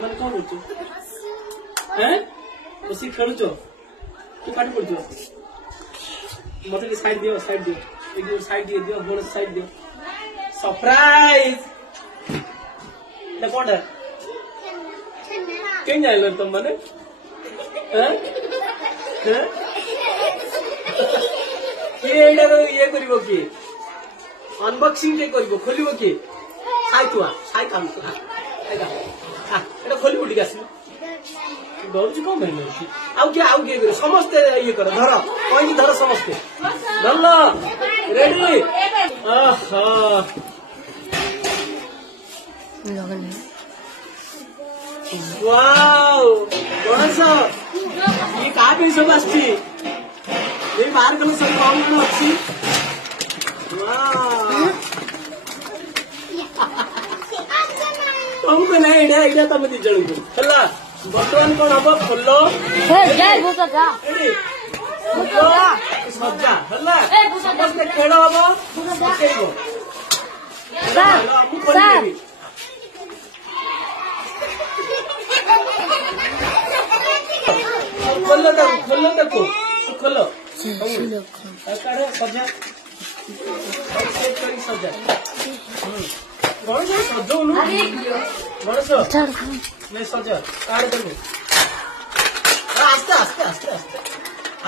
कौन करुचु बस खेलुच तू पाठ पढ़ु मत साइड दियो साइड दियो गोड़ साइड दियो सरप्राइज कौन कहीं जाइल तुम मैंने ये करिवो कि अनबॉक्सिंग के करिवो खोलिवो कि साई तुआ साई काम तो हां एटा खोलिवो ठीक आसी डरुची कौन भाई आउ के करो समस्ते ये करो धर कहीं धर समस्ते धरल रेडी आहा वाओ गणेश ये का पे सब आछी ये बाहर कल सब कौन कौन अच्छी वाह तुमको नहीं इडा तुम दी जण को हला बर्तमान कौन हम खोलो सजा हला समस्त खेल हम खोलो देखो खोलो सजा सजा गणेश सजौनु गणेश नहीं सजा काट देबो आस्ते आस्ते आस्ते आस्ते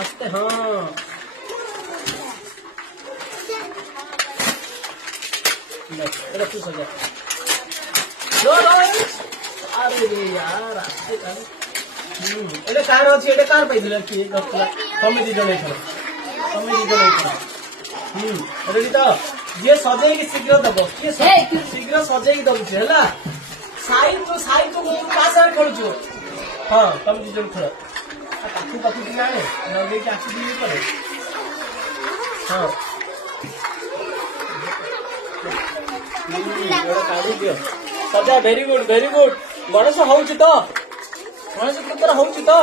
आस्ते हाँ तू सजा अरे यार आस्ते काट कार अच्छी कार पाइल किए तमें दी जन रेडी तो ये सजे शीघ्र दब शीघ्र सजे दबुच है साई तो पास खेलु हाँ तुम दी जन खेल पाखु पाखु टी आने लगे आखि दी करे हाँ काढ़ी दियो सजा वेरी गुड गणेश हूँ तो गणेश पुत्र हूँ तो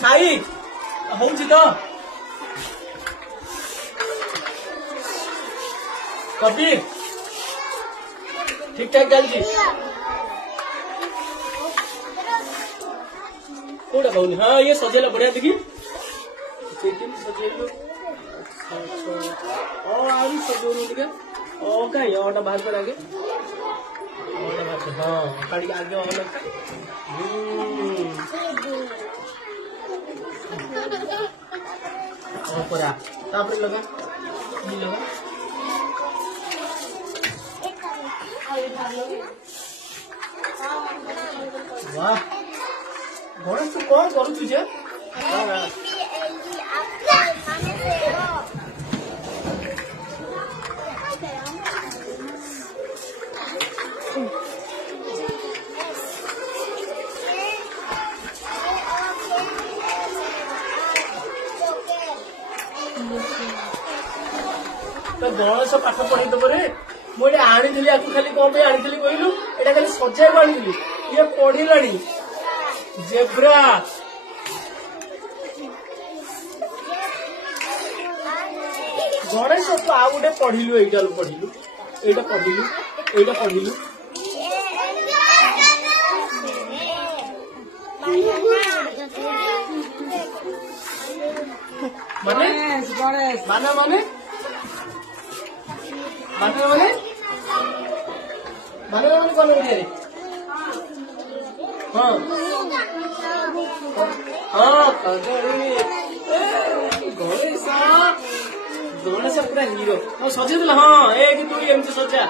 साई हूँ तो कबीर ठीक ठाक चलती कौटा कहूनी हाँ ये सजेला बढ़िया देखी सजेल सजौन टे कहीं अटा बाहर कर आगे हाँ काढ़ी आगे तापर लगा वाह गणेश तू कौन करू तुझे तो गणेश पाठ पढ़ी दबरे मुझे आनी आपको खाली कौन पे आनी कहलु एटा खाली सजा को आनी ये पढ़िलानी जेब्रा गणेश तो आउ गोटे पढ़िलु एटा पढ़िलु माने माने माने कौन उठे हाँ गणेश पूरा हीरो सजेद हाँ एक तू एमती सजा